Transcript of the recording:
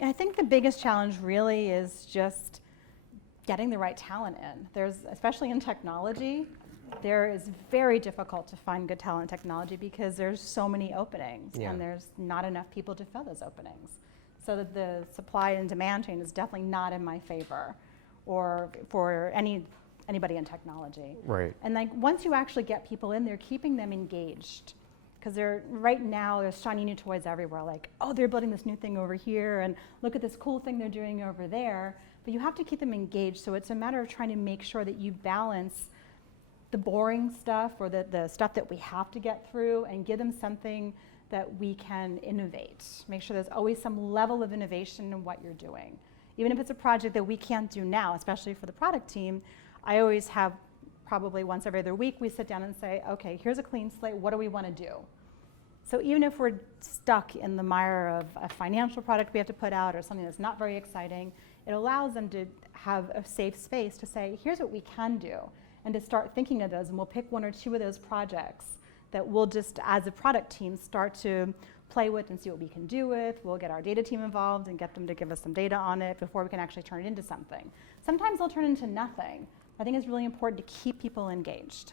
I think the biggest challenge really is just getting the right talent in. Especially in technology, there is very difficult to find good talent in technology because there's so many openings and there's not enough people to fill those openings. So that the supply and demand chain is definitely not in my favor, or for anybody in technology. Right. And like once you actually get people in there, keeping them engaged, because right now there's shiny new toys everywhere. Like, oh, they're building this new thing over here, and look at this cool thing they're doing over there. But you have to keep them engaged. So it's a matter of trying to make sure that you balance the boring stuff or the stuff that we have to get through, and give them something that we can innovate. Make sure there's always some level of innovation in what you're doing. Even if it's a project that we can't do now, especially for the product team, I always have probably once every other week we sit down and say, okay, here's a clean slate, what do we want to do? So even if we're stuck in the mire of a financial product we have to put out or something that's not very exciting, it allows them to have a safe space to say, here's what we can do, and to start thinking of those, and we'll pick one or two of those projects that we'll just, as a product team, start to play with and see what we can do with. We'll get our data team involved and get them to give us some data on it before we can actually turn it into something. Sometimes they'll turn into nothing. I think it's really important to keep people engaged.